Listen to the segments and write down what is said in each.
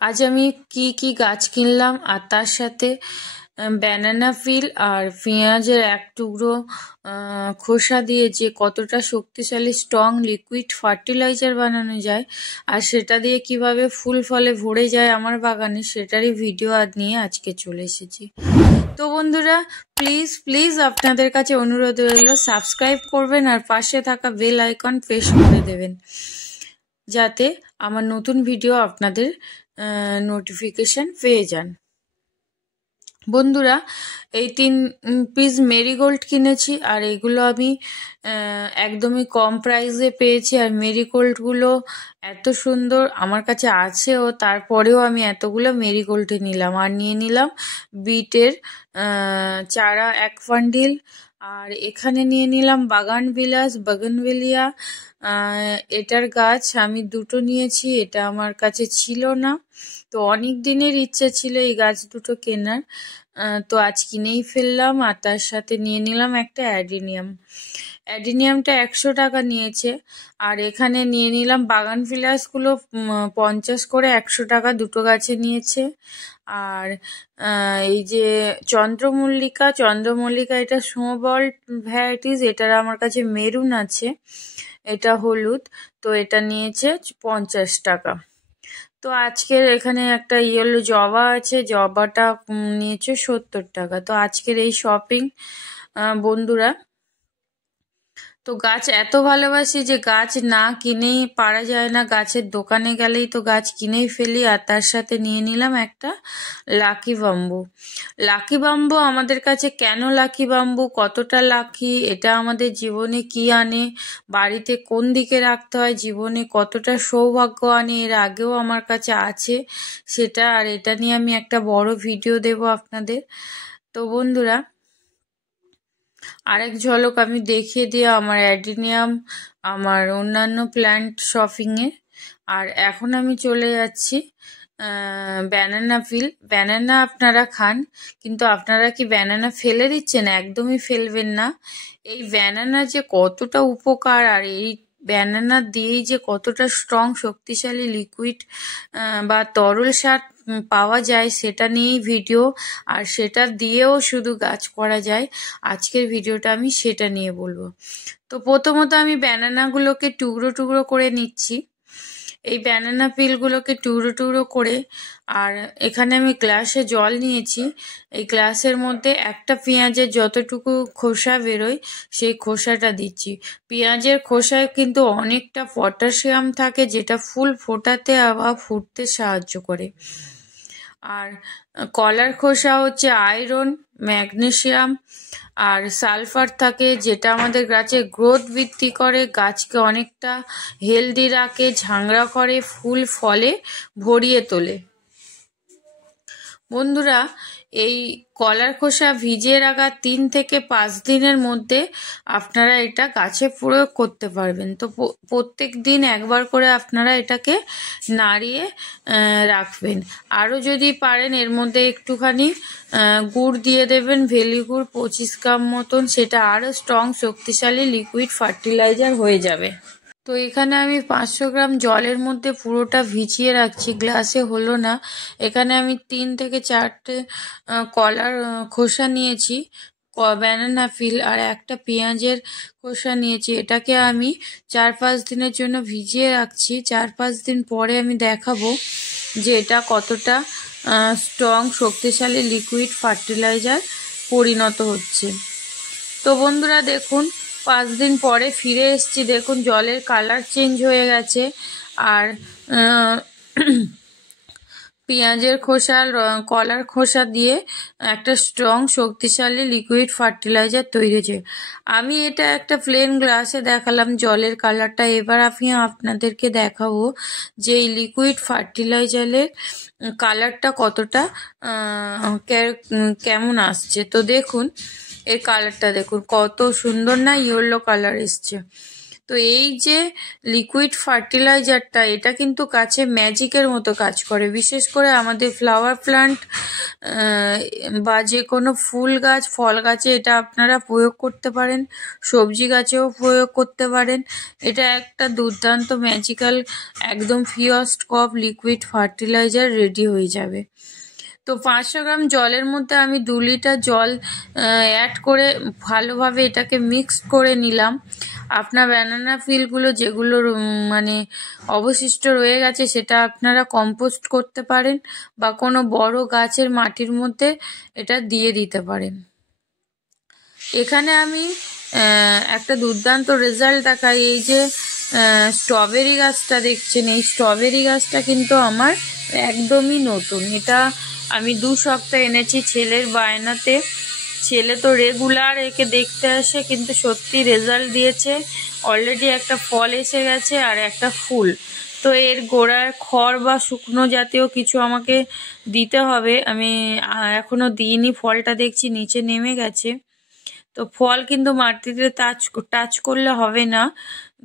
আজ আমি কি গাছ কিনলাম আর তার সাথে ব্যানানা পিল আর পেঁয়াজের এক টুকরো খোসা দিয়ে যে কতটা শক্তিশালী স্ট্রং লিকুইড ফার্টিলাইজার বানানো যায় আর সেটা দিয়ে কিভাবে ফুল ফলে ভরে যায় আমার বাগানে সেটারই ভিডিও নিয়ে আজকে চলে এসেছি। তো বন্ধুরা, প্লিজ আপনাদের কাছে অনুরোধ রইল, সাবস্ক্রাইব করবেন আর পাশে থাকা বেল আইকন প্রেস করে দেবেন যাতে আমার নতুন ভিডিও আপনাদের নোটিফিকেশন পেয়ে যান। বন্ধুরা, এই 3 পিস মেরিগোল্ড কিনেছি আর এগুলো আমি একদমই কম প্রাইসে পেয়েছি। আর মেরিগোল্ডগুলো এত সুন্দর আমার কাছে আছেও, তারপরেও আমি এতগুলো মেরিগোল্ড নিলাম। আর নিয়ে নিলাম বিটের চারা 1 বান্ডিল। আর এখানে নিয়ে নিলাম বাগানভিলিয়া। এটার গাছ আমি 2টো নিয়েছি, এটা আমার কাছে ছিল না, তো অনেক দিনের ইচ্ছা ছিল এই গাছ 2টো কেনার, তো আজ কিনেই ফেললাম। আর তার সাথে নিয়ে নিলাম একটা অ্যাডিনিয়ামটা 100 টাকা নিয়েছে। আর এখানে নিয়ে নিলাম বাগানভিলিয়াসগুলো 50 করে 100 টাকা 2টো গাছে নিয়েছে। আর এই যে চন্দ্রমল্লিকা এটা স্নোবল ভ্যারাইটিস, এটার আমার কাছে মেরুন আছে, এটা হলুদ, তো এটা নিয়েছে 50 টাকা। তো আজকের এখানে একটা ইয়েলো জবা আছে, জবাটা নিয়েছে 70 টাকা। তো আজকের এই শপিং বন্ধুরা। তো গাছ এত ভালোবাসি যে গাছ না কিনেই পারা যায় না, গাছের দোকানে গেলেই তো গাছ কিনেই ফেলি। আর তার সাথে নিয়ে নিলাম একটা লাকি বাম্বু। আমাদের কাছে কেন লাকি বাম্বু, কতটা লাকি, এটা আমাদের জীবনে কি আনে, বাড়িতে কোন দিকে রাখতে হয়, জীবনে কতটা সৌভাগ্য আনে, এর আগেও আমার কাছে আছে সেটা। আর এটা নিয়ে আমি একটা বড় ভিডিও দেব আপনাদের। তো বন্ধুরা, আরেক ঝলক আমি দেখিয়ে দিই আমার অ্যাডিনিয়াম, আমার অন্যান্য প্ল্যান্ট শপিংয়ে। আর এখন আমি চলে যাচ্ছি ব্যানানা পিল। ব্যানানা আপনারা খান, কিন্তু আপনারা কি ব্যানানা ফেলে দিচ্ছেন? একদমই ফেলবেন না। এই ব্যানানা যে কতটা উপকার, আর এই ব্যানানা দিয়েই যে কতটা স্ট্রং শক্তিশালী লিকুইড বা তরল সার পাওয়া যায় সেটা নিয়েই ভিডিও। আর সেটা দিয়েও শুধু গাছ করা যায়, আজকের ভিডিওটা আমি সেটা নিয়ে বলবো। তো প্রথমত আমি ব্যানানাগুলোকে টুকরো করে নিচ্ছি, এই ব্যানানা পিলগুলোকে টুকরো করে। আর এখানে আমি গ্লাসে জল নিয়েছি, এই গ্লাসের মধ্যে একটা পেঁয়াজের যতটুকু খোসা বেরোয় সেই খোসাটা দিচ্ছি। পেঁয়াজের খোসায় কিন্তু অনেকটা পটাশিয়াম থাকে, যেটা ফুল ফোটাতে আবার ফুটতে সাহায্য করে। আর কলার খোসা হচ্ছে আয়রন, ম্যাগনেসিয়াম আর সালফার থাকে, যেটা আমাদের গাছের গ্রোথ বৃদ্ধি করে, গাছকে অনেকটা হেলদি রাখে, ঝাংড়া করে, ফুল ফলে ভরিয়ে তোলে। বন্ধুরা, এই কলার খোসা ভিজিয়ে রাখা 3 থেকে 5 দিনের মধ্যে আপনারা এটা গাছে প্রয়োগ করতে পারবেন। তো প্রত্যেক দিন একবার করে আপনারা এটাকে নাড়িয়ে রাখবেন। আরও যদি পারেন এর মধ্যে একটুখানি গুড় দিয়ে দেবেন, ভেলি গুড় 25 গ্রাম মতন, সেটা আরও স্ট্রং শক্তিশালী লিকুইড ফার্টিলাইজার হয়ে যাবে। তো এখানে আমি 500 গ্রাম জলের মধ্যে পুরোটা ভিজিয়ে রাখছি, গ্লাসে হলো না। এখানে আমি 3 থেকে 4টে কলার খোসা নিয়েছি, ব্যানানা পিল, আর একটা পেঁয়াজের খোসা নিয়েছি। এটাকে আমি 4-5 দিনের জন্য ভিজিয়ে রাখছি। 4-5 দিন পরে আমি দেখাবো যে এটা কতটা স্ট্রং শক্তিশালী লিকুইড ফার্টিলাইজার পরিণত হচ্ছে। তো বন্ধুরা দেখুন, 5 দিন পরে ফিরে এসেছি, দেখুন জলের কালার চেঞ্জ হয়ে গেছে। আর পেঁয়াজের খোসা, কলার খোসা দিয়ে একটা স্ট্রং শক্তিশালী লিকুইড ফার্টিলাইজার তৈরি হয়েছে। আমি এটা একটা প্লেন গ্লাসে দেখালাম জলের কালারটা, এবার আমি আপনাদেরকে দেখাবো যে এই লিকুইড ফার্টিলাইজারের কালারটা কতটা কেমন আসছে। তো দেখুন এর কালারটা দেখুন কত সুন্দর না, ইয়েলো কালার এসছে। তো এই যে লিকুইড ফার্টিলাইজারটা, এটা কিন্তু গাছে ম্যাজিকের মতো কাজ করে। বিশেষ করে আমাদের ফ্লাওয়ার প্লান্ট বা যে কোনো ফুল গাছ, ফল গাছে এটা আপনারা প্রয়োগ করতে পারেন, সবজি গাছেও প্রয়োগ করতে পারেন। এটা একটা দুর্দান্ত ম্যাজিক্যাল, একদম free of cost liquid fertiliser ready হয়ে যাবে। তো 500 গ্রাম জলের মধ্যে আমি 2 লিটার জল অ্যাড করে ভালোভাবে এটাকে মিক্স করে নিলাম। আপনার ব্যানানা পিলগুলো যেগুলো মানে অবশিষ্ট রয়ে গেছে সেটা আপনারা কম্পোস্ট করতে পারেন বা কোনো বড় গাছের মাটির মধ্যে এটা দিয়ে দিতে পারেন। এখানে আমি একটা দুর্দান্ত রেজাল্ট দেখাই। এই যে স্ট্রবেরি গাছটা দেখছেন, এই স্ট্রবেরি গাছটা কিন্তু আমার একদমই নতুন। এটা আমি 2 সপ্তাহ এনেছি ছেলের বায়নাতে। ছেলে তো রেগুলার একে দেখতে আসে, কিন্তু সত্যি রেজাল্ট দিয়েছে। অলরেডি একটা ফল এসে গেছে আর একটা ফুল। তো এর গোড়ার খড় বা শুকনো জাতীয় কিছু আমাকে দিতে হবে। আমি এখনো দিইনি, ফলটা দেখছি নিচে নেমে গেছে। তো ফল কিন্তু মাটিতে টাচ করলে হবে না।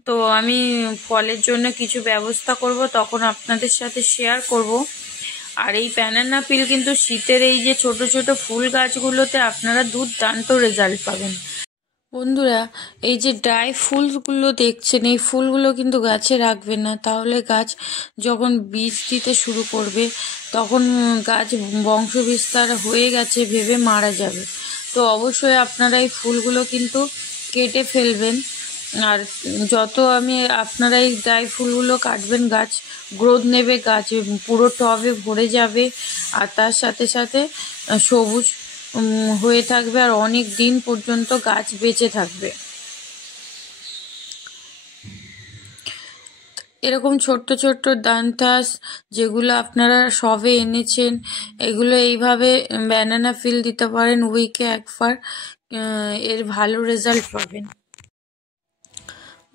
তো আমি ফলের জন্য কিছু ব্যবস্থা করব, তখন আপনাদের সাথে শেয়ার করব। আর এই ব্যানানা পিল কিন্তু শীতের এই যে ছোট ছোট ফুল গাছগুলোতে আপনারা দুর্দান্ত রেজাল্ট পাবেন। বন্ধুরা, এই যে ড্রাই ফুলগুলো দেখছেন, এই ফুলগুলো কিন্তু গাছে রাখবেন না, তাহলে গাছ যখন বীজ দিতে শুরু করবে তখন গাছ বংশ বিস্তার হয়ে গেছে ভেবে মারা যাবে। তো অবশ্যই আপনারা এই ফুলগুলো কিন্তু কেটে ফেলবেন। আর যত আপনারা এই ড্রাই ফুলগুলো কাটবেন, গাছ গ্রোথ নেবে, গাছ পুরো টবে ভরে যাবে, আর তার সাথে সাথে সবুজ হয়ে থাকবে, আর অনেক দিন পর্যন্ত গাছ বেঁচে থাকবে। এরকম ছোট্ট ছোট্ট দান্তাস যেগুলো আপনারা সবে এনেছেন, এগুলো এইভাবে ব্যানানা ফিল দিতে পারেন উইকে একবার, এর ভালো রেজাল্ট পাবেন।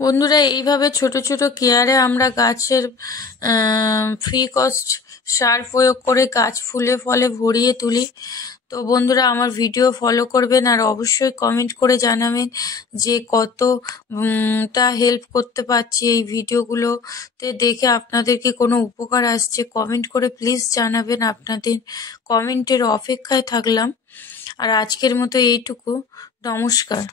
বন্ধুরা, এইভাবে ছোট ছোট কেয়ারে আমরা গাছের ফ্রি কস্ট সার প্রয়োগ করে গাছ ফুলে ফলে ভরিয়ে তুলি। তো বন্ধুরা, আমার ভিডিও ফলো করবেন আর অবশ্যই কমেন্ট করে জানাবেন যে কতটা হেল্প করতে পারছি এই ভিডিওগুলোতে দেখে, আপনাদেরকে কোনো উপকার আসছে কমেন্ট করে প্লিজ জানাবেন। আপনাদের কমেন্টের অপেক্ষায় থাকলাম। আর আজকের মতো এইটুকু, নমস্কার।